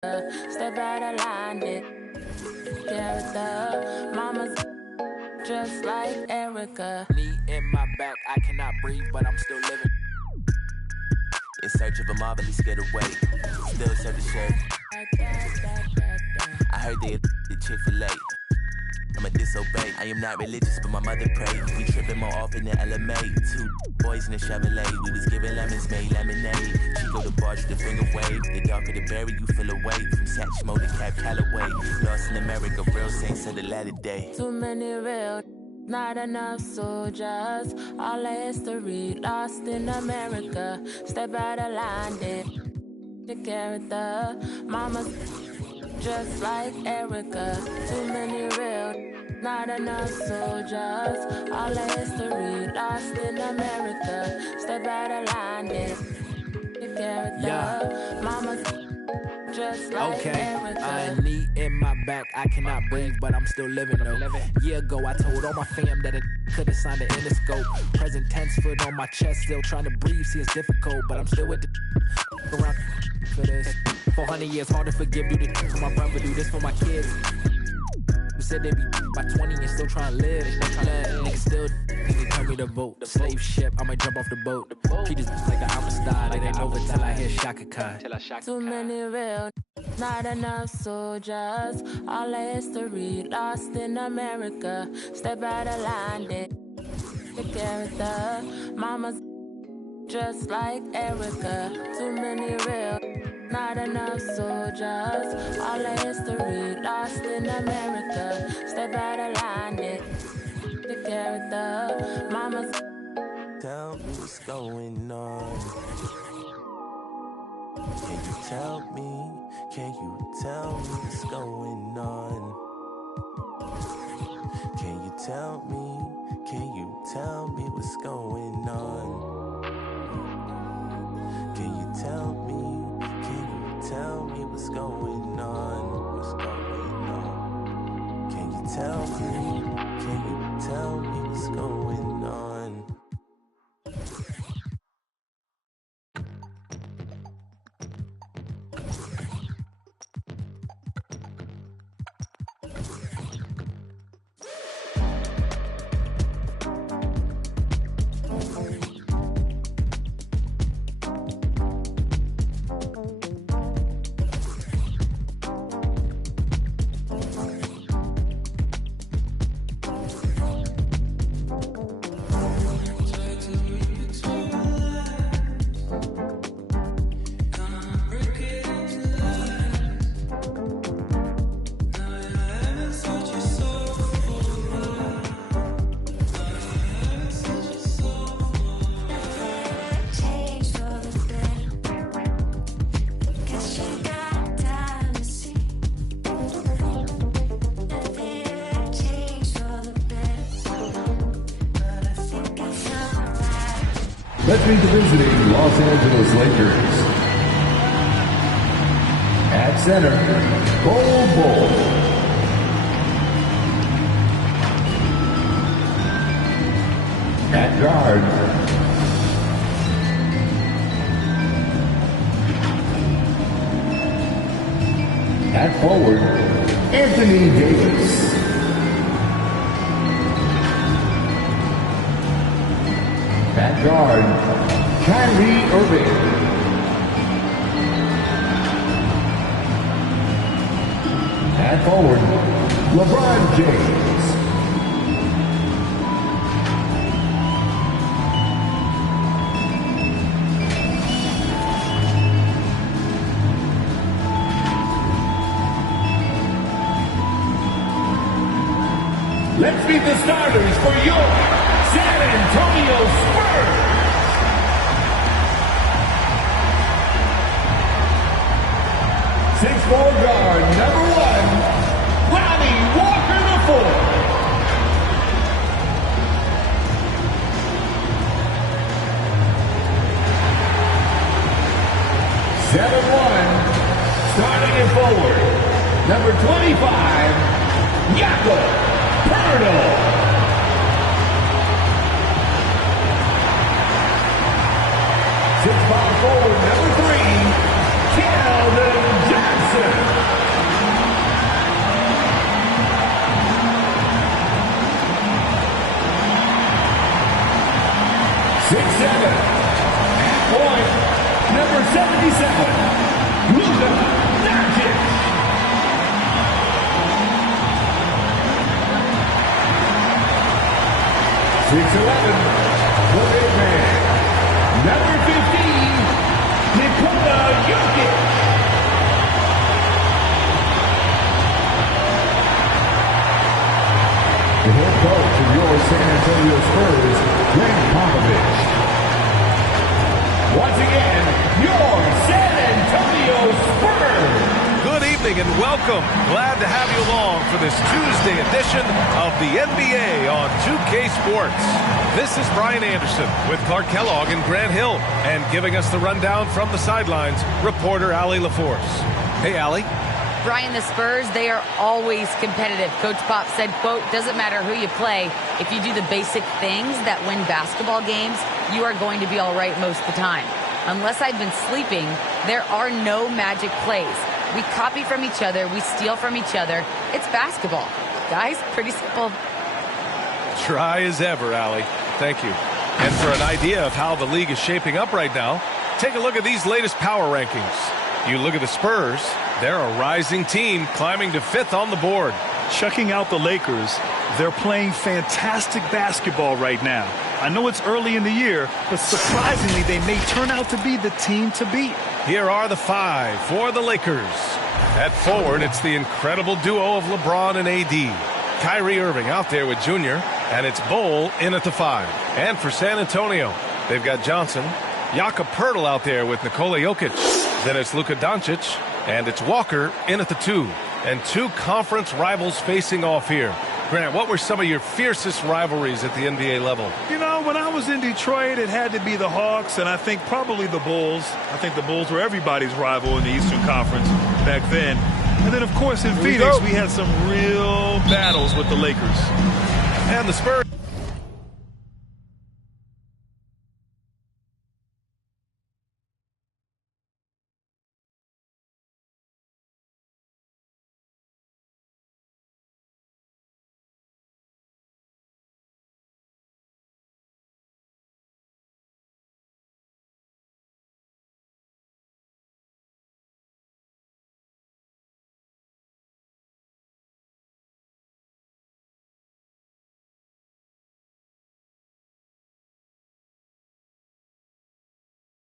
Step out of line, dick. Character, mama's just like Erica. Knee in my back, I cannot breathe, but I'm still living. In search of a marvelous getaway, still serving shirt. I heard they the Chick-fil-A. I'ma disobey. I am not religious, but my mother prayed. We tripping more often than LMA. Two boys in a Chevrolet. We was giving lemons, made lemonade. Chico the barge with the finger wave. The darker the berry, you feel away. From Satchmo to Cap Calloway. Lost in America, real saints of the latter day. Too many real, not enough soldiers. All the history lost in America. Step out of line, dick. The character, mama's just like Erica. Too many real, not enough soldiers. All the history lost in America. Step out of line, dick. The character, mama's just like Erica. Knee in my back, I cannot breathe, but I'm still living though. Year ago, I told all my fam that it could've signed the Interscope. Present tense, foot on my chest, still trying to breathe. See, it's difficult, but I'm still with the around for this. 400 years, hard to forgive. Do this for my brother, do this for my kids. Who said they be by 20 and still trying to live? Niggas still, they tell me to vote. The slave ship, I might jump off the boat. Treat this like the Amistad. It ain't over till I hear Shaka Khan. Too many real, not enough soldiers. All the history lost in America. Step out of line, dick. The character, mama's just like Erica. Too many real, not enough soldiers. All the history lost in America. Step out of line, dick. The character, mama's. Tell me what's going on. Can you tell me? Can you tell me what's going on? Can you tell me? Can you tell me what's going on? Can you tell me? Can you tell me what's going on? What's going on? Can you tell me? Can you tell me what's going on? Let's meet the visiting Los Angeles Lakers. At center, Gold Bull. At guard, at forward, Anthony Davis. At guard, Kyrie Irving. At forward, LeBron James. Let's meet the starters for your San Antonio Spurs. 6'4" guard, number 1, Lonnie Walker IV. 7'1", starting at forward, number 25, Jakob Poeltl. 6'5" forward, number 3, Keldon Johnson. 6-7. At point, number 77, Luka Doncic. 6'11", the big man. Number 15, Nikola Jokic. The head coach of your San Antonio Spurs, Greg Popovich. Once again, your San Antonio Spurs. Good evening and welcome. Glad to have you along for this Tuesday edition of the NBA on 2K Sports. This is Brian Anderson with Clark Kellogg and Grant Hill, and giving us the rundown from the sidelines, reporter Allie LaForce. Hey, Allie. Brian, the Spurs, they are always competitive. Coach Pop said, quote, doesn't matter who you play. If you do the basic things that win basketball games, you are going to be all right most of the time. Unless I've been sleeping, there are no magic plays. We copy from each other. We steal from each other. It's basketball. Guys, pretty simple. Try as ever, Allie. Thank you. And for an idea of how the league is shaping up right now, take a look at these latest power rankings. You look at the Spurs, they're a rising team climbing to 5th on the board. Checking out the Lakers, they're playing fantastic basketball right now. I know it's early in the year, but surprisingly, they may turn out to be the team to beat. Here are the 5 for the Lakers. At forward, it's the incredible duo of LeBron and AD. Kyrie Irving out there with Junior, and it's Bol in at the 5. And for San Antonio, they've got Johnson, Jakob Poeltl out there with Nikola Jokic. Then it's Luka Doncic, and it's Walker in at the 2. And 2 conference rivals facing off here. Grant, what were some of your fiercest rivalries at the NBA level? You know, when I was in Detroit, it had to be the Hawks, and I think probably the Bulls. I think the Bulls were everybody's rival in the Eastern Conference back then. And then, of course, in Phoenix, we had some real battles with the Lakers. And the Spurs.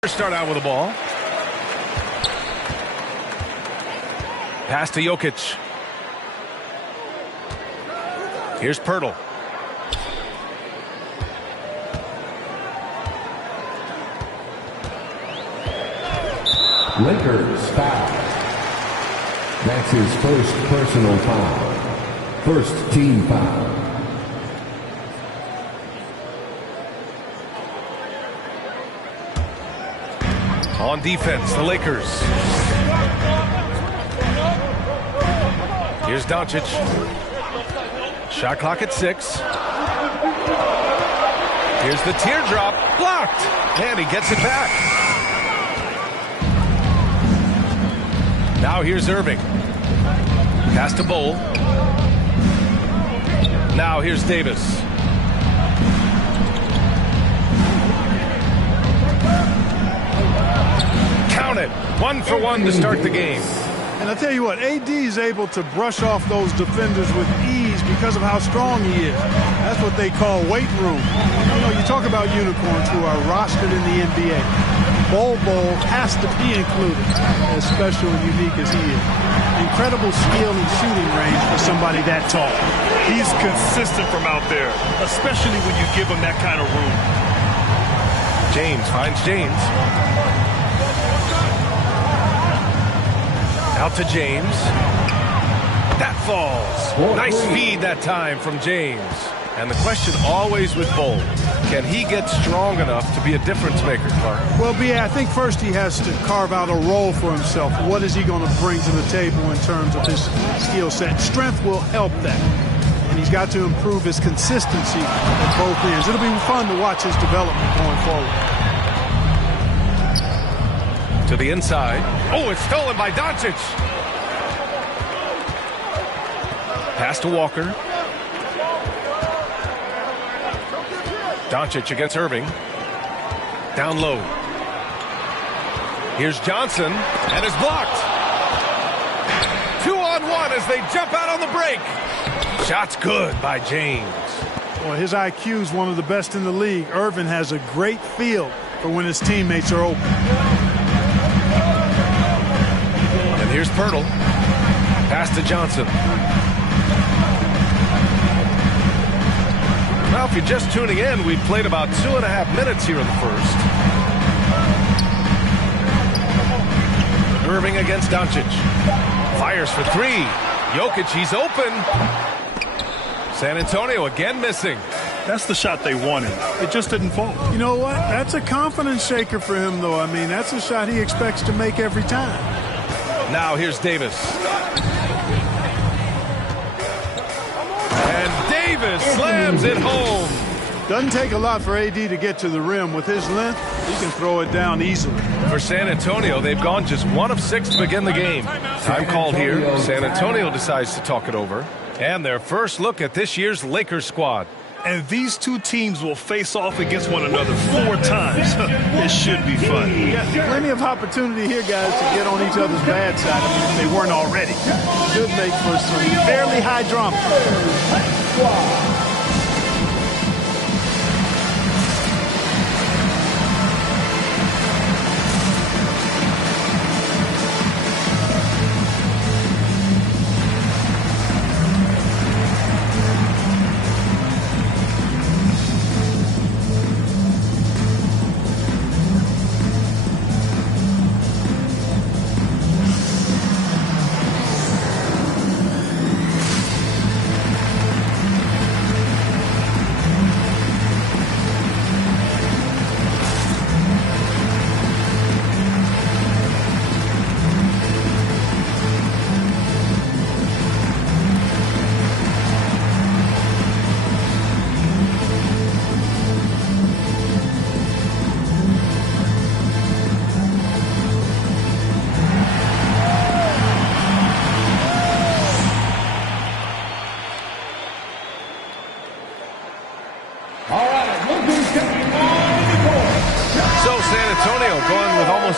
Start out with the ball. Pass to Jokic. Here's Poeltl. Lakers foul. That's his first personal foul. First team foul. On defense, the Lakers. Here's Doncic. Shot clock at 6. Here's the teardrop. Blocked. And he gets it back. Now here's Irving. Pass to Bol. Now here's Davis. Count it. 1 for 1 to start the game. And I tell you what, AD is able to brush off those defenders with ease because of how strong he is. That's what they call weight room. You know, you talk about unicorns who are rostered in the NBA. Bol has to be included, as special and unique as he is. Incredible skill and shooting range for somebody that tall. He's consistent from out there, especially when you give him that kind of room. James finds James. Out to James. That falls. Nice feed that time from James. And the question always with Bol, can he get strong enough to be a difference maker, Clark? Well, I think first he has to carve out a role for himself. What is he going to bring to the table in terms of his skill set? Strength will help that. And he's got to improve his consistency at both ends. It'll be fun to watch his development going forward. To the inside. Oh, it's stolen by Doncic. Pass to Walker. Doncic against Irving. Down low. Here's Johnson, and is blocked. 2-on-1 as they jump out on the break. Shot's good by James. Well, his IQ is one of the best in the league. Irvin has a great feel for when his teammates are open. And here's Pirtle. Pass to Johnson. Now, if you're just tuning in, we've played about 2.5 minutes here in the first. Irving against Doncic. Fires for three. Jokic, he's open. San Antonio again missing. That's the shot they wanted. It just didn't fall. You know what? That's a confidence shaker for him, though. I mean, that's a shot he expects to make every time. Now here's Davis. And Davis slams it home. Doesn't take a lot for AD to get to the rim. With his length, he can throw it down easily. For San Antonio, they've gone just 1 of 6 to begin the game. Time called here. San Antonio decides to talk it over. And their first look at this year's Lakers squad. And these two teams will face off against one another 4 times. It should be fun. Yeah, plenty of opportunity here, guys, to get on each other's bad side. I mean, if they weren't already. Should make for some fairly high drama.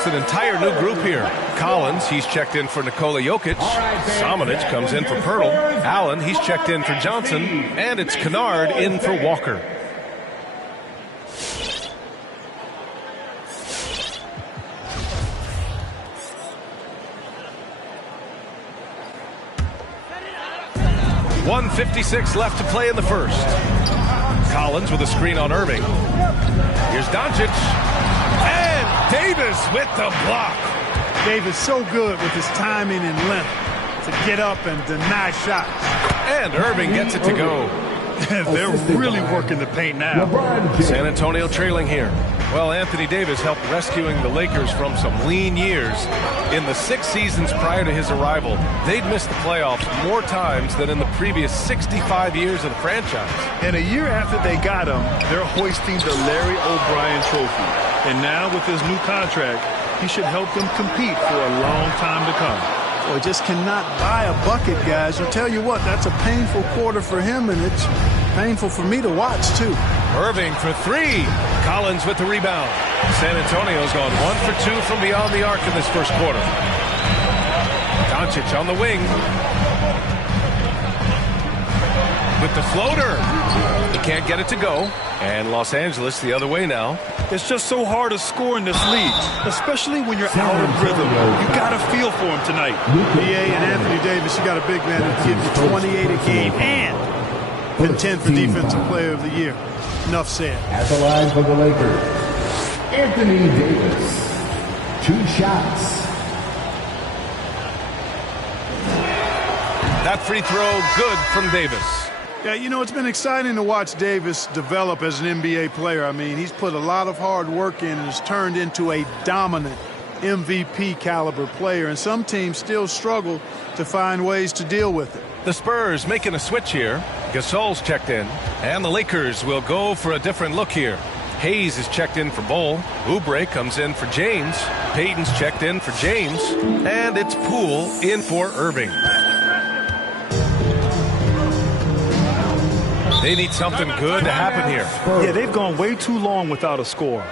An entire new group here. Collins, he's checked in for Nikola Jokic. Samanic comes in for Pirtle. Allen, he's checked in for Johnson. And it's Kennard in for Walker. .156 left to play in the first. Collins with a screen on Irving. Here's Doncic. Davis with the block. Davis so good with his timing and length to get up and deny shots. And Irving gets it to go. They're really working the paint now. San Antonio trailing here. Well, Anthony Davis helped rescuing the Lakers from some lean years. In the 6 seasons prior to his arrival, they'd missed the playoffs more times than in the previous 65 years of the franchise. And a year after they got him, they're hoisting the Larry O'Brien trophy. And now with his new contract, he should help them compete for a long time to come. Boy, just cannot buy a bucket, guys. I'll tell you what, that's a painful quarter for him, and it's painful for me to watch, too. Irving for three. Collins with the rebound. San Antonio's gone 1 for 2 from beyond the arc in this first quarter. Doncic on the wing. With the floater. He can't get it to go. And Los Angeles the other way now. It's just so hard to score in this league, especially when you're out of rhythm. You got to feel for him tonight. B.A. and Anthony Davis, you got a big man who gives you 28 a game and contend for Defensive Player of the Year. Enough said. At the line for the Lakers, Anthony Davis. 2 shots. That free throw good from Davis. Yeah, you know, it's been exciting to watch Davis develop as an NBA player. I mean, he's put a lot of hard work in and has turned into a dominant MVP caliber player, and some teams still struggle to find ways to deal with it. The Spurs making a switch here. Gasol's checked in, and the Lakers will go for a different look here. Hayes is checked in for Bol. Oubre comes in for James. Payton's checked in for James, and it's Poole in for Irving. They need something good to happen here. Yeah, they've gone way too long without a score.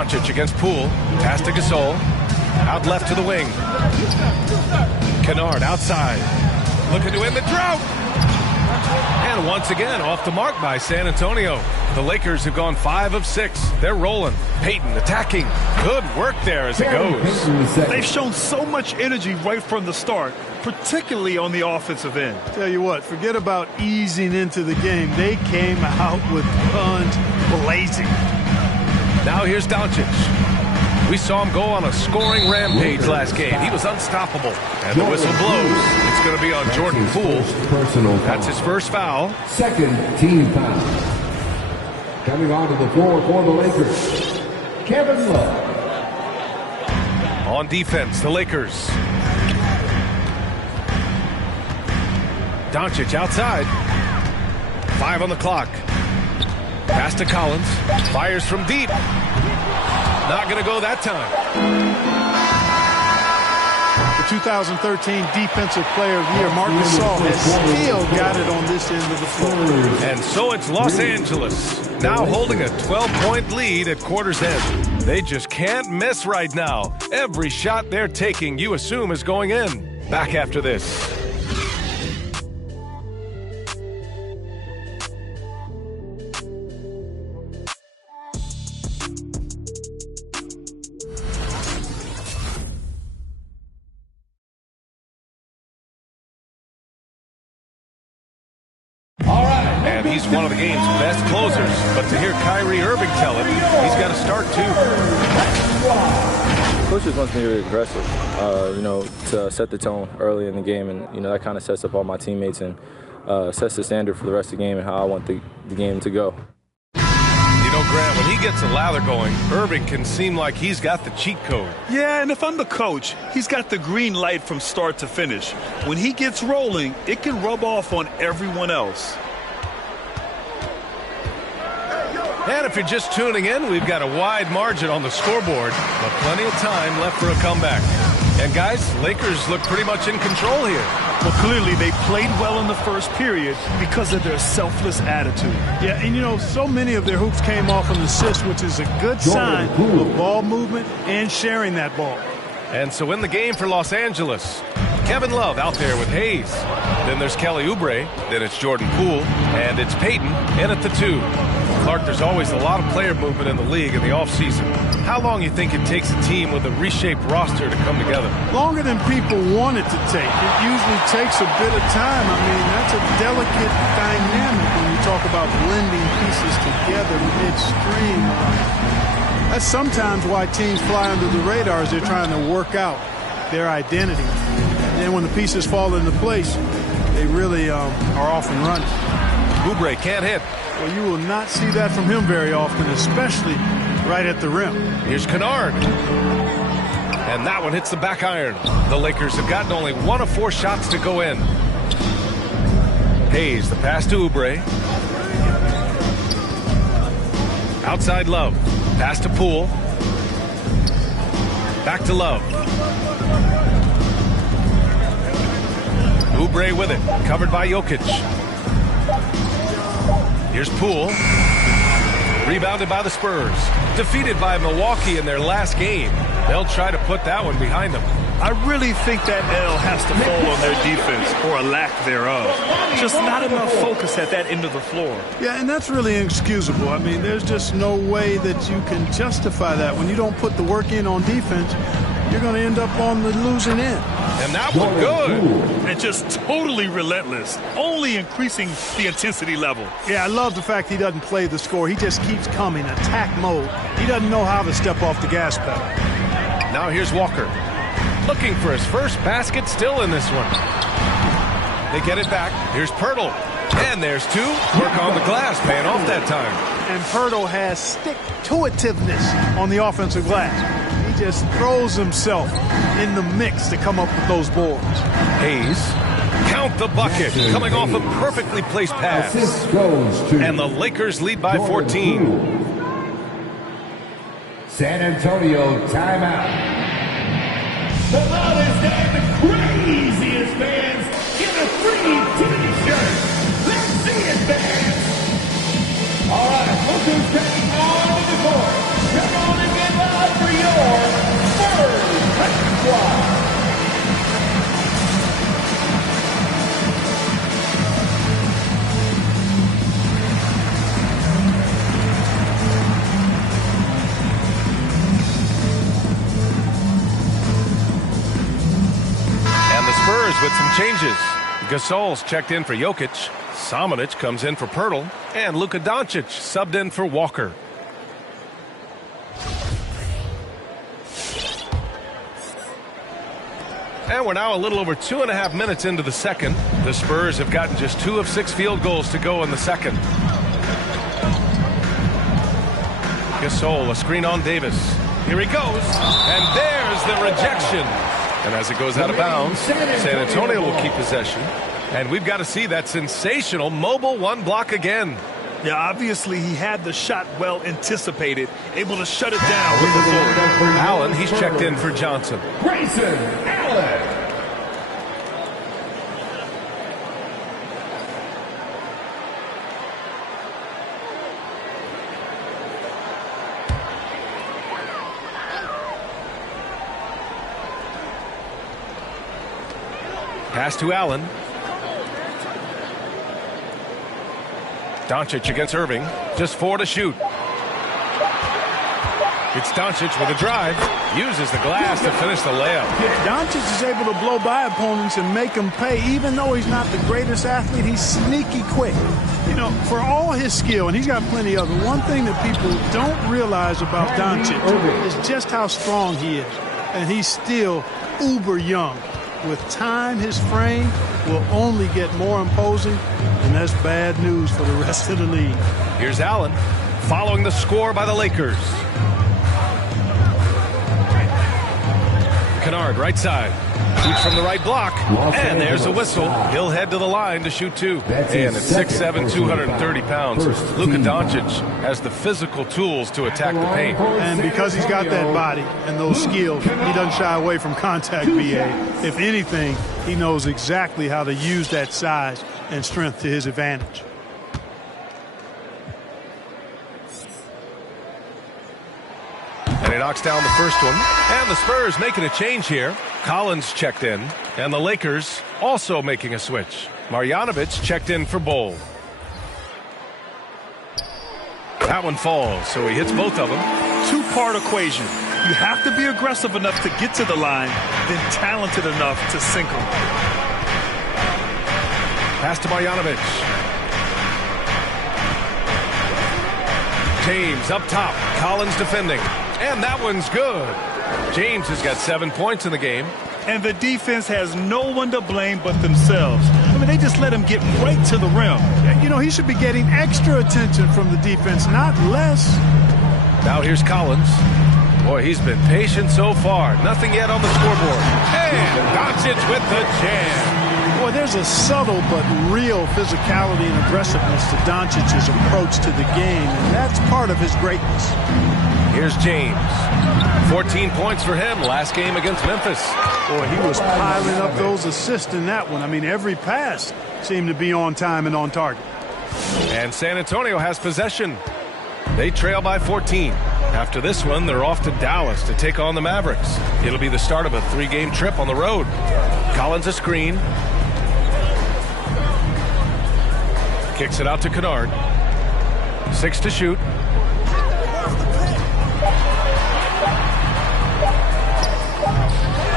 Doncic against Poole. Pass to Gasol. Out left to the wing. Kennard outside. Looking to end the drought. And once again, off the mark by San Antonio. The Lakers have gone 5 of 6. They're rolling. Payton attacking. Good work there as it goes. They've shown so much energy right from the start, particularly on the offensive end. Tell you what, forget about easing into the game. They came out with guns blazing. Now here's Doncic. We saw him go on a scoring rampage last game. He was unstoppable. And the whistle blows. It's going to be on Jordan Poole. That's his first foul. Second team foul. Coming onto the floor for the Lakers, Kevin Love. On defense, the Lakers. Doncic outside. 5 on the clock. Pass to Collins. Fires from deep. Not going to go that time. The 2013 Defensive Player of the Year, Marc Gasol, has still got it on this end of the floor. And so it's Los Angeles, now holding a 12-point lead at quarter's end. They just can't miss right now. Every shot they're taking, you assume, is going in. Back after this. And he's one of the game's best closers. But to hear Kyrie Irving tell it, he's got to start too. Coaches wants me to be aggressive, to set the tone early in the game. And, that kind of sets up all my teammates and sets the standard for the rest of the game and how I want the game to go. Grant, when he gets a lather going, Irving can seem like he's got the cheat code. Yeah, and if I'm the coach, he's got the green light from start to finish. When he gets rolling, it can rub off on everyone else. And if you're just tuning in, we've got a wide margin on the scoreboard, but plenty of time left for a comeback. And guys, Lakers look pretty much in control here. Well, clearly they played well in the first period because of their selfless attitude. Yeah, and so many of their hoops came off an assist, which is a good sign of ball movement and sharing that ball. And so in the game for Los Angeles, Kevin Love out there with Hayes. Then there's Kelly Oubre. Then it's Jordan Poole. And it's Payton in at the 2. Clark, there's always a lot of player movement in the league in the offseason. How long you think it takes a team with a reshaped roster to come together? Longer than people want it to take. It usually takes a bit of time. I mean, that's a delicate dynamic when you talk about blending pieces together midstream. That's sometimes why teams fly under the radar as they're trying to work out their identity. And then when the pieces fall into place, they really are off and running. Oubre can't hit. Well, you will not see that from him very often, especially right at the rim. Here's Kennard. And that one hits the back iron. The Lakers have gotten only 1 of 4 shots to go in. Hayes, the pass to Oubre. Outside Love. Pass to Poole. Back to Love. Oubre with it. Covered by Jokic. Here's Poole. Rebounded by the Spurs. Defeated by Milwaukee in their last game. They'll try to put that one behind them. I really think that L has to fall on their defense, or a lack thereof. Just not enough focus at that end of the floor. Yeah, and that's really inexcusable. I mean, there's just no way that you can justify that. When you don't put the work in on defense, you're going to end up on the losing end. And that one good. And just totally relentless, only increasing the intensity level. Yeah, I love the fact he doesn't play the score. He just keeps coming, attack mode. He doesn't know how to step off the gas pedal. Now here's Walker. Looking for his first basket, still in this one. They get it back. Here's Pirtle. And there's 2. Work on the glass, paying off that time. And Pirtle has stick-to-itiveness on the offensive glass. He just throws himself in the mix to come up with those boards. Hayes, count the bucket, coming off a perfectly placed pass. And the Lakers lead by 14. San Antonio timeout. The loudest and the craziest fans get a free t-shirt. Let's see it, fans. All right, look who's taking on the court. Come on and get Spurs with some changes. Gasol's checked in for Jokic. Samanic comes in for Pirtle. And Luka Doncic subbed in for Walker. And we're now a little over 2.5 minutes into the second. The Spurs have gotten just 2 of 6 field goals to go in the second. Gasol, a screen on Davis. Here he goes, and there's the rejection. And as it goes out of bounds, San Antonio will keep possession. And we've got to see that sensational mobile one block again. Yeah, obviously he had the shot well anticipated, able to shut it down with the forward. Allen, he's checked in for Johnson. Grayson Allen. Pass to Allen. Doncic against Irving. Just 4 to shoot. It's Doncic with a drive. Uses the glass to finish the layup. Doncic is able to blow by opponents and make them pay. Even though he's not the greatest athlete, he's sneaky quick. You know, for all his skill, and he's got plenty of it, one thing that people don't realize about Doncic is just how strong he is. And he's still uber young. With time, his frame will only get more imposing, and that's bad news for the rest of the league. Here's Allen, following the score by the Lakers. Kennard, right side. Shoots from the right block, and there's a whistle. He'll head to the line to shoot 2. And at 6'7", 230 pounds, Luka Doncic has the physical tools to attack the paint. And because he's got that body and those skills, he doesn't shy away from contact, BA. If anything, he knows exactly how to use that size and strength to his advantage. And he knocks down the first one. And the Spurs making a change here. Collins checked in. And the Lakers also making a switch. Marjanovic checked in for Bol. That one falls, so he hits both of them. Two-part equation. You have to be aggressive enough to get to the line, then talented enough to sink them. Pass to Marjanovic. James up top. Collins defending. And that one's good. James has got 7 points in the game. And the defense has no one to blame but themselves. I mean, they just let him get right to the rim. You know, he should be getting extra attention from the defense, not less. Now here's Collins. Boy, he's been patient so far. Nothing yet on the scoreboard. And Doncic with the jam. Boy, there's a subtle but real physicality and aggressiveness to Doncic's approach to the game, and that's part of his greatness. Here's James. 14 points for him last game against Memphis. Boy, he was piling up those assists in that one. I mean, every pass seemed to be on time and on target. And San Antonio has possession. They trail by 14. After this one, they're off to Dallas to take on the Mavericks. It'll be the start of a 3-game trip on the road. Collins a screen. Kicks it out to Kennard. 6 to shoot.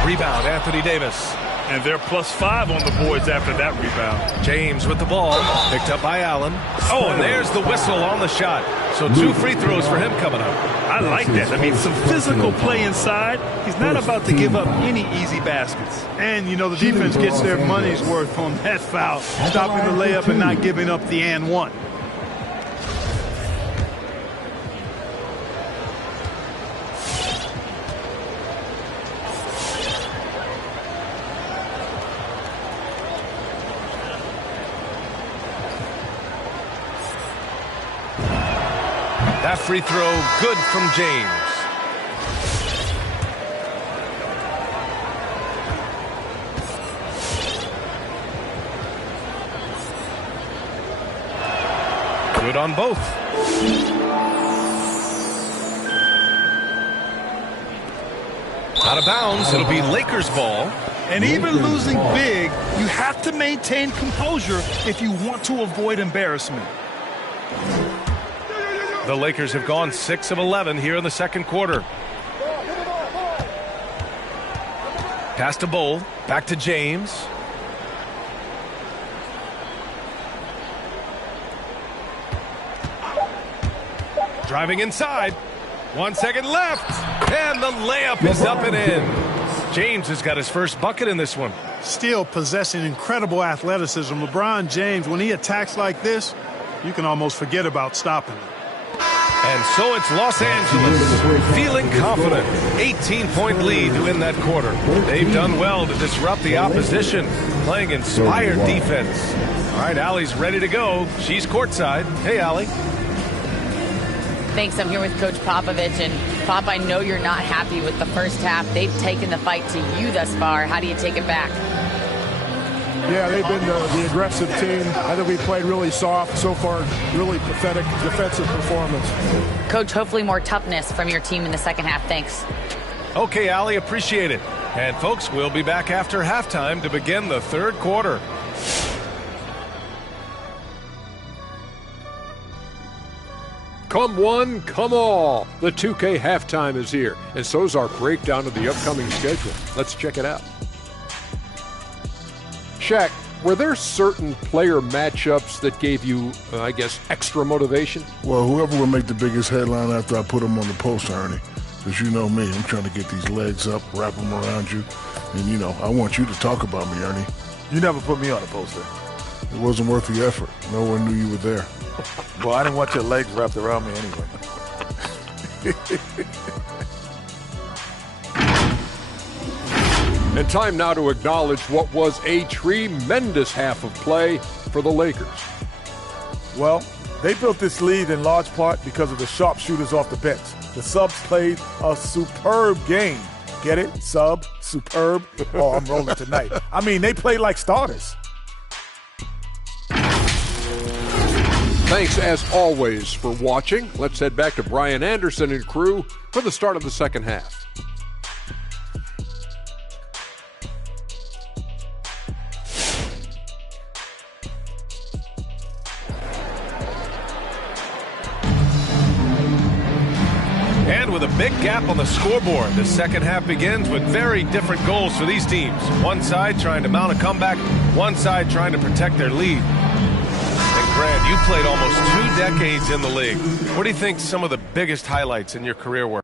Rebound, Anthony Davis. And they're +5 on the boards after that rebound. James with the ball, picked up by Allen. Oh, and there's the whistle on the shot. So 2 free throws for him coming up. I like that. I mean, some physical play inside. He's not about to give up any easy baskets. And, you know, the defense gets their money's worth on that foul, stopping the layup and not giving up the and one. That free throw good from James. Good on both. Out of bounds, it'll be Lakers ball. And even losing big, you have to maintain composure if you want to avoid embarrassment. The Lakers have gone 6 of 11 here in the second quarter. Pass to Bol, back to James. Driving inside. 1 second left. And the layup is up and in. James has got his first bucket in this one. Still possessing incredible athleticism. LeBron James, when he attacks like this, you can almost forget about stopping him. And so it's Los Angeles feeling confident. 18-point lead to win that quarter. They've done well to disrupt the opposition, playing inspired defense. All right, Allie's ready to go. She's courtside. Hey, Allie. Thanks. I'm here with Coach Popovich. And, Pop, I know you're not happy with the first half. They've taken the fight to you thus far. How do you take it back? Yeah, they've been the aggressive team. I think we played really soft so far. Really pathetic defensive performance. Coach, hopefully more toughness from your team in the second half. Thanks. Okay, Allie, appreciate it. And, folks, we'll be back after halftime to begin the third quarter. Come one, come all. The 2K halftime is here, and so's our breakdown of the upcoming schedule. Let's check it out. Shaq, were there certain player matchups that gave you, I guess, extra motivation? Well, whoever will make the biggest headline after I put them on the post, Ernie. Because you know me, I'm trying to get these legs up, wrap them around you. And, you know, I want you to talk about me, Ernie. You never put me on a poster. It wasn't worth the effort. No one knew you were there. Well, I didn't want your legs wrapped around me anyway. And time now to acknowledge what was a tremendous half of play for the Lakers. Well, they built this lead in large part because of the sharpshooters off the bench. The subs played a superb game. Get it? Sub, superb. Oh, I'm rolling tonight. I mean, they played like starters. Thanks, as always, for watching. Let's head back to Brian Anderson and crew for the start of the second half. And with a big gap on the scoreboard, the second half begins with very different goals for these teams. One side trying to mount a comeback, one side trying to protect their lead. And Grant, you played almost 2 decades in the league. What do you think some of the biggest highlights in your career were?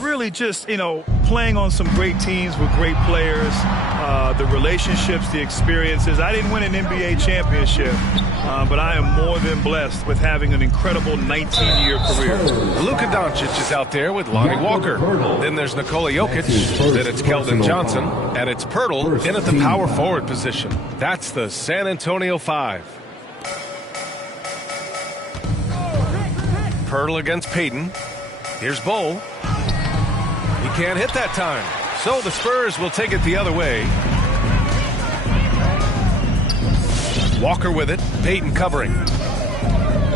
Really just, playing on some great teams with great players, the relationships, the experiences. I didn't win an NBA championship, but I am more than blessed with having an incredible 19-year career. Luka Doncic is out there with Lonnie Walker. Then there's Nikola Jokic. Then it's Keldon Johnson. And it's Pirtle in at the power forward position. That's the San Antonio 5. Pirtle against Payton. Here's Bowl. He can't hit that time. So the Spurs will take it the other way. Walker with it. Payton covering.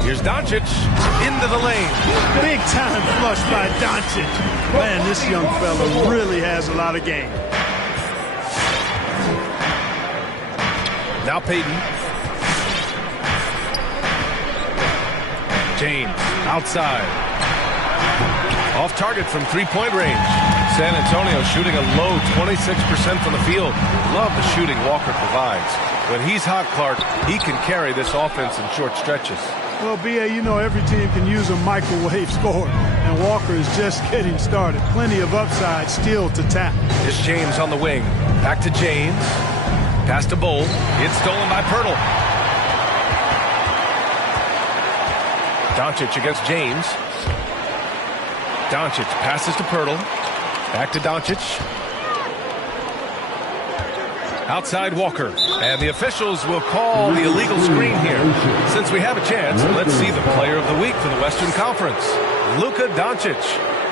Here's Doncic into the lane. Big time flush by Doncic. Man, this young fella really has a lot of game. Now Payton. James outside. Off target from three-point range. San Antonio shooting a low 26% from the field. Love the shooting Walker provides. When he's hot, Clark, he can carry this offense in short stretches. Well, B.A., you know every team can use a microwave score, and Walker is just getting started. Plenty of upside still to tap. Here's James on the wing. Back to James. Pass to Bull. It's stolen by Pirtle. Doncic against James. Doncic passes to Pirtle. Back to Doncic. Outside Walker. And the officials will call the illegal screen here. Since we have a chance, let's see the player of the week for the Western Conference. Luka Doncic.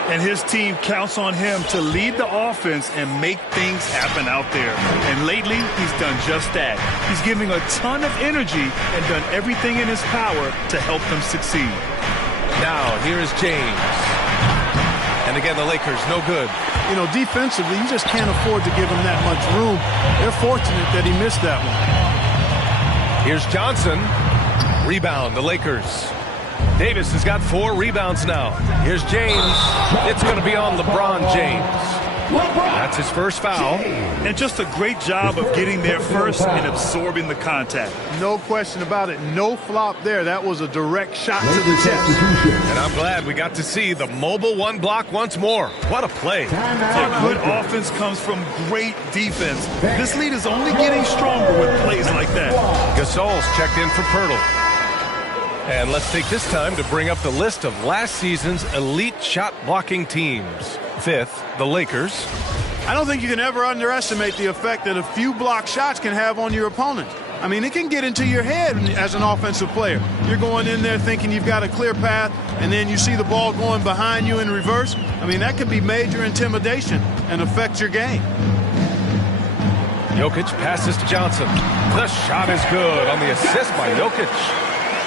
And his team counts on him to lead the offense and make things happen out there. And lately, he's done just that. He's giving a ton of energy and done everything in his power to help them succeed. Now, here is James. And again, the Lakers, no good. You know, defensively, you just can't afford to give him that much room. They're fortunate that he missed that one. Here's Johnson. Rebound, the Lakers. Davis has got 4 rebounds now. Here's James. It's going to be on LeBron James. That's his first foul. And just a great job of getting there first and absorbing the contact. No question about it. No flop there. That was a direct shot to the chest. And I'm glad we got to see the mobile one block once more. What a play. Yeah, good offense comes from great defense. This lead is only getting stronger with plays like that. Gasol's checked in for Pirtle. And let's take this time to bring up the list of last season's elite shot blocking teams. 5th, the Lakers. I don't think you can ever underestimate the effect that a few block shots can have on your opponent. I mean, it can get into your head as an offensive player. You're going in there thinking you've got a clear path, and then you see the ball going behind you in reverse. I mean, that could be major intimidation and affect your game. Jokic passes to Johnson. The shot is good on the assist by Jokic.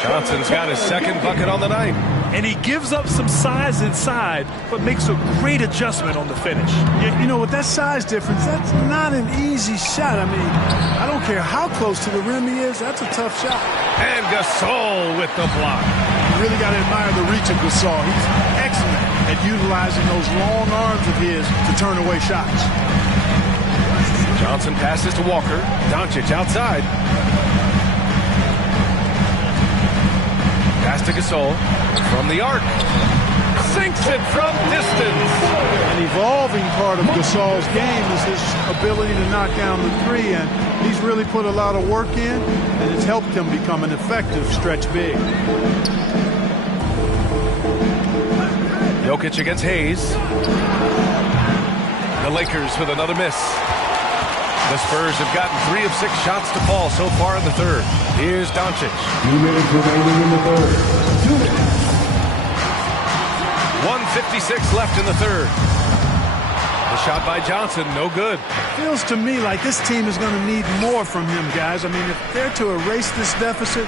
Johnson's got his second bucket on the night. And he gives up some size inside, but makes a great adjustment on the finish. You know, with that size difference, that's not an easy shot. I mean, I don't care how close to the rim he is, that's a tough shot. And Gasol with the block. You really got to admire the reach of Gasol. He's excellent at utilizing those long arms of his to turn away shots. Johnson passes to Walker. Doncic outside. Pass to Gasol from the arc. Sinks it from distance. An evolving part of Gasol's game is his ability to knock down the three, and he's really put a lot of work in, and it's helped him become an effective stretch big. Jokic against Hayes. The Lakers with another miss. The Spurs have gotten 3 of 6 shots to fall so far in the third. Here's Doncic. 2 minutes remaining in the third. 2 minutes. 1:56 left in the third. The shot by Johnson, no good. Feels to me like this team is going to need more from him, guys. I mean, if they're to erase this deficit,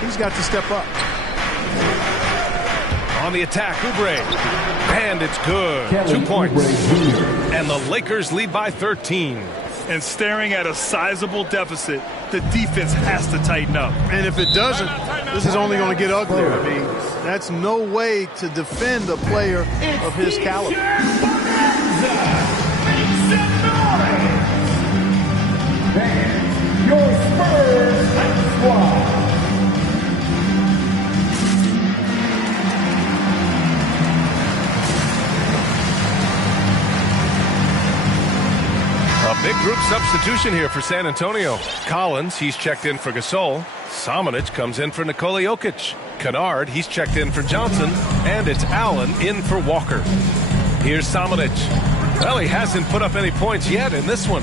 he's got to step up. On the attack, Oubre. And it's good. 2 points. And the Lakers lead by 13. And staring at a sizable deficit, the defense has to tighten up. And if it doesn't, this is only going to get uglier. I mean, that's no way to defend a player of his caliber. Your Spurs squad. A big group substitution here for San Antonio. Collins, he's checked in for Gasol. Samanic comes in for Nikola Jokic. Kennard, he's checked in for Johnson. And it's Allen in for Walker. Here's Samanic. Well, he hasn't put up any points yet in this one.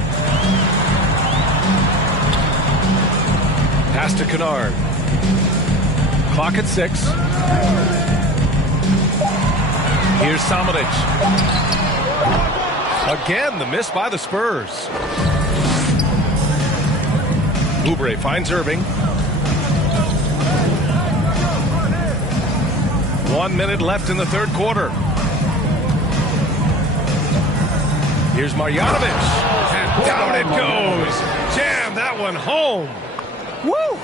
Pass to Kennard. Clock at 6. Here's Samanic. Again, the miss by the Spurs. Oubre finds Irving. 1 minute left in the third quarter. Here's Marjanovic. And down it goes. Jam that one home. Woo!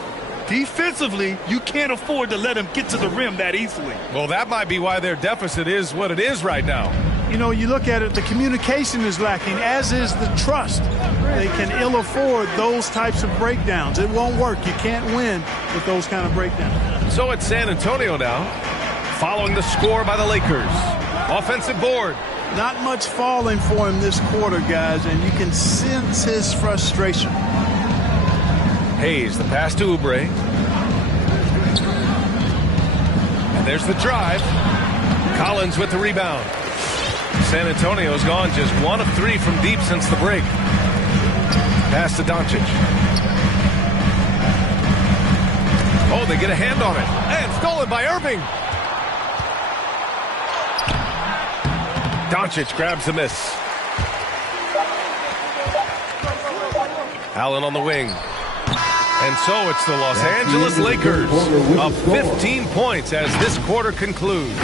Defensively, you can't afford to let him get to the rim that easily. Well, that might be why their deficit is what it is right now. You know, you look at it, the communication is lacking, as is the trust. They can ill afford those types of breakdowns. It won't work. You can't win with those kind of breakdowns. So it's San Antonio now, following the score by the Lakers. Offensive board. Not much falling for him this quarter, guys, and you can sense his frustration. Hayes, the pass to Oubre. And there's the drive. Collins with the rebound. San Antonio's gone just 1 of 3 from deep since the break. Pass to Doncic. Oh, they get a hand on it. And stolen by Irving. Doncic grabs the miss. Allen on the wing. And so it's the Los Angeles Lakers up 15 points as this quarter concludes.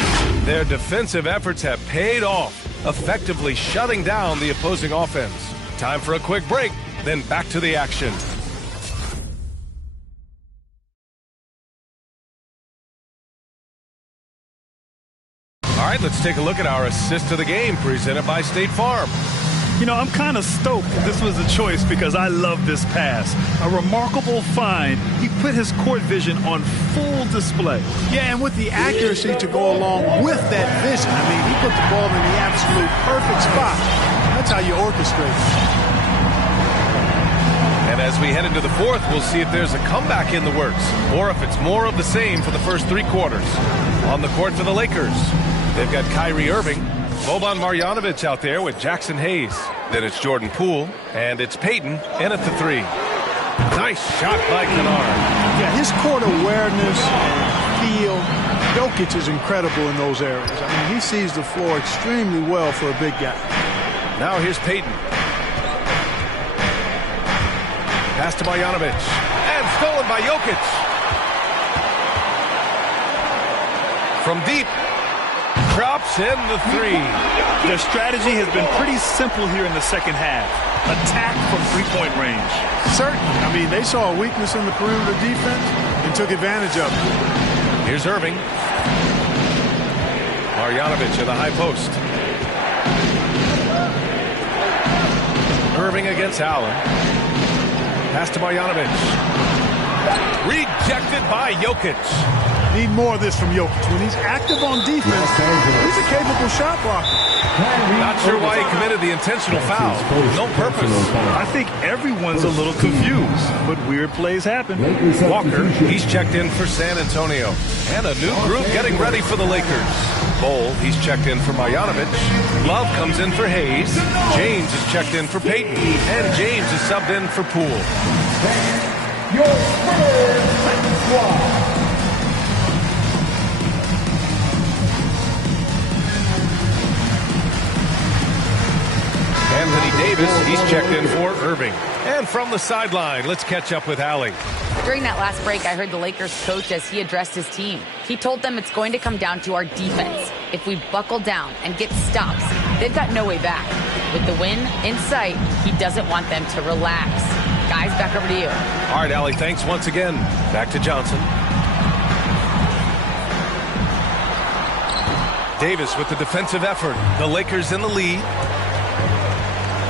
Their defensive efforts have paid off, effectively shutting down the opposing offense. Time for a quick break, then back to the action. All right, let's take a look at our assist of the game presented by State Farm. You know, I'm kind of stoked that this was a choice because I love this pass. A remarkable find. He put his court vision on full display. Yeah, and with the accuracy to go along with that vision. I mean, he put the ball in the absolute perfect spot. That's how you orchestrate it. And as we head into the fourth, we'll see if there's a comeback in the works or if it's more of the same for the first 3 quarters. On the court for the Lakers, they've got Kyrie Irving, Boban Marjanovic out there with Jackson Hayes. Then it's Jordan Poole, and it's Payton in at the 3. Nice shot by Kennard. Yeah, his court awareness and feel, Jokic is incredible in those areas. I mean, he sees the floor extremely well for a big guy. Now here's Payton. Pass to Marjanovic, and stolen by Jokic. From deep. Drops in the 3. Their strategy has been pretty simple here in the second half. Attack from three-point range. Certainly. I mean, they saw a weakness in the perimeter defense and took advantage of it. Here's Irving. Marjanovic in the high post. Irving against Allen. Pass to Marjanovic. Rejected by Jokic. Need more of this from Jokic. When he's active on defense, he's a capable shot blocker. Not sure why he committed the intentional foul. No purpose. I think everyone's a little confused, but weird plays happen. Walker, he's checked in for San Antonio. And a new group getting ready for the Lakers. Bol, he's checked in for Marjanovic. Love comes in for Hayes. James is checked in for Payton. And James is subbed in for Poole. Your first squad. Anthony Davis, he's checked in for Irving. And from the sideline, let's catch up with Allie. During that last break, I heard the Lakers coach as he addressed his team. He told them it's going to come down to our defense. If we buckle down and get stops, they've got no way back. With the win in sight, he doesn't want them to relax. Guys, back over to you. All right, Allie, thanks once again. Back to Johnson. Davis with the defensive effort. The Lakers in the lead.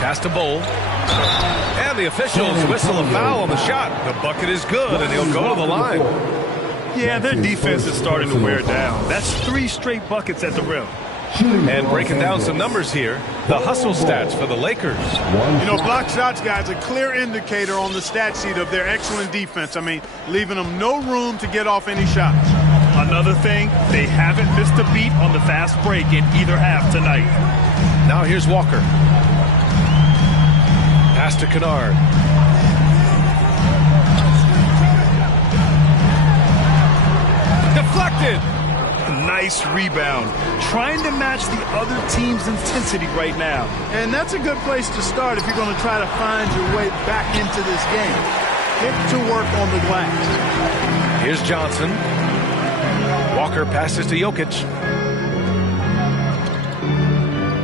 Pass to Bol. And the officials whistle a foul on the shot. The bucket is good, and he'll go to the line. Yeah, their defense is starting to wear down. That's 3 straight buckets at the rim. And breaking down some numbers here, the hustle stats for the Lakers. You know, block shots, guys, a clear indicator on the stat sheet of their excellent defense. I mean, leaving them no room to get off any shots. Another thing, they haven't missed a beat on the fast break in either half tonight. Now here's Walker. Pass to Kennard. Deflected. Nice rebound. Trying to match the other team's intensity right now. And that's a good place to start if you're going to try to find your way back into this game. Get to work on the glass. Here's Johnson. Walker passes to Jokic.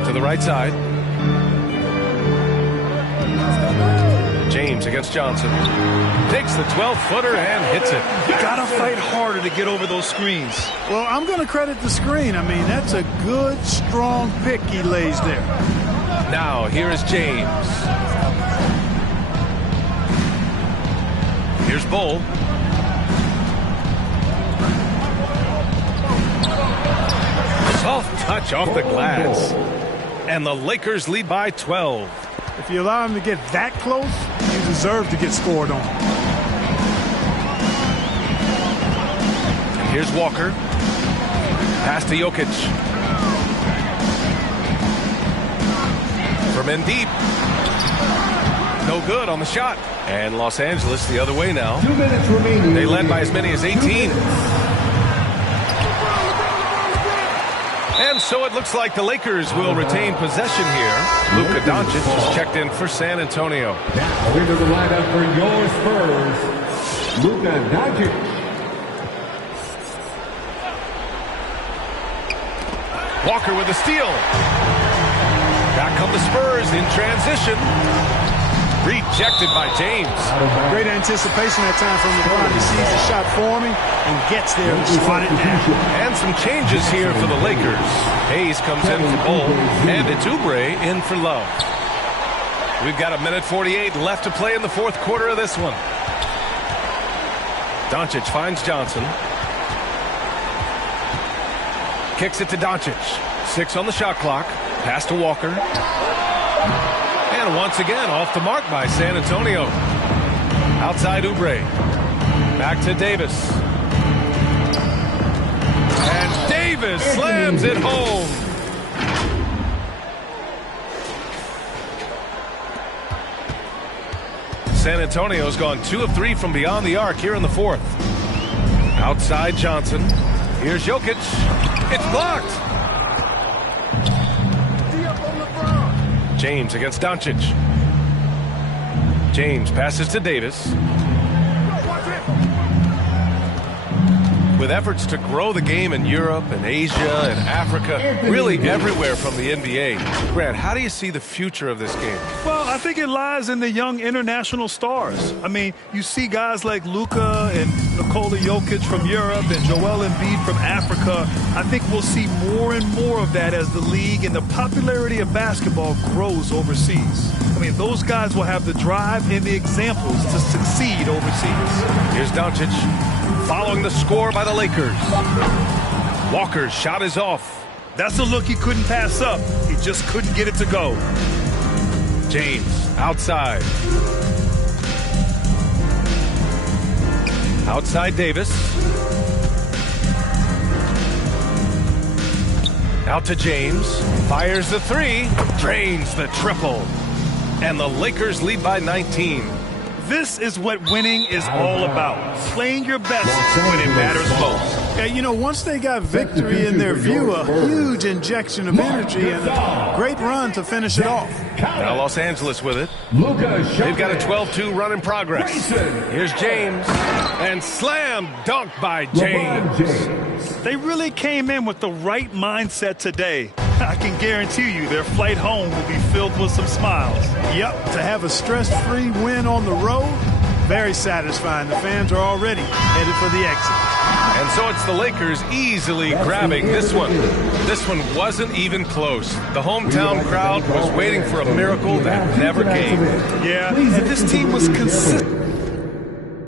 To the right side. James against Johnson. Takes the 12-footer and hits it. Gotta fight harder to get over those screens. Well, I'm going to credit the screen. I mean, that's a good, strong pick he lays there. Now, here is James. Here's Bull. Soft touch off the glass. And the Lakers lead by 12. If you allow him to get that close, you deserve to get scored on. Here's Walker. Pass to Jokic. From in deep. No good on the shot. And Los Angeles the other way now. 2 minutes remaining. They led by as many as 18. And so it looks like the Lakers will retain possession here. Luka Doncic has checked in for San Antonio. Now into the lineup for your Spurs, Luka Doncic. Walker with a steal. Back come the Spurs in transition. Rejected by James. Great anticipation that time from LeBron. He sees the shot forming and gets there and swat it down. And some changes here for the Lakers. Hayes comes in for Bull, and it's Oubre in for Love. We've got 1:48 left to play in the fourth quarter of this one. Doncic finds Johnson. Kicks it to Doncic. 6 on the shot clock. Pass to Walker. And once again, off the mark by San Antonio. Outside Oubre. Back to Davis. And Davis slams it home. San Antonio's gone 2 of 3 from beyond the arc here in the fourth. Outside Johnson. Here's Jokic. It's blocked. James against Doncic. James passes to Davis. With efforts to grow the game in Europe and Asia and Africa, really everywhere from the NBA. Grant, how do you see the future of this game? Well, I think it lies in the young international stars. I mean, you see guys like Luka and Nikola Jokic from Europe and Joel Embiid from Africa. I think we'll see more and more of that as the league and the popularity of basketball grows overseas. I mean, those guys will have the drive and the examples to succeed overseas. Here's Doncic following the score by the Lakers. Walker's shot is off. That's a look he couldn't pass up. He just couldn't get it to go. James outside. Outside Davis. Out to James. Fires the 3. Drains the triple. And the Lakers lead by 19. This is what winning is all about. Playing your best when it matters most. Yeah, you know, once they got victory in their view, a huge injection of energy and a great run to finish it off. Now Los Angeles with it. They've got a 12-2 run in progress. Here's James. And slam dunk by James. They really came in with the right mindset today. I can guarantee you their flight home will be filled with some smiles. Yep, to have a stress-free win on the road, very satisfying. The fans are already headed for the exit. And so it's the Lakers easily grabbing this one. This one wasn't even close. The hometown crowd was waiting for a miracle that never came. Yeah, and this team was consistent.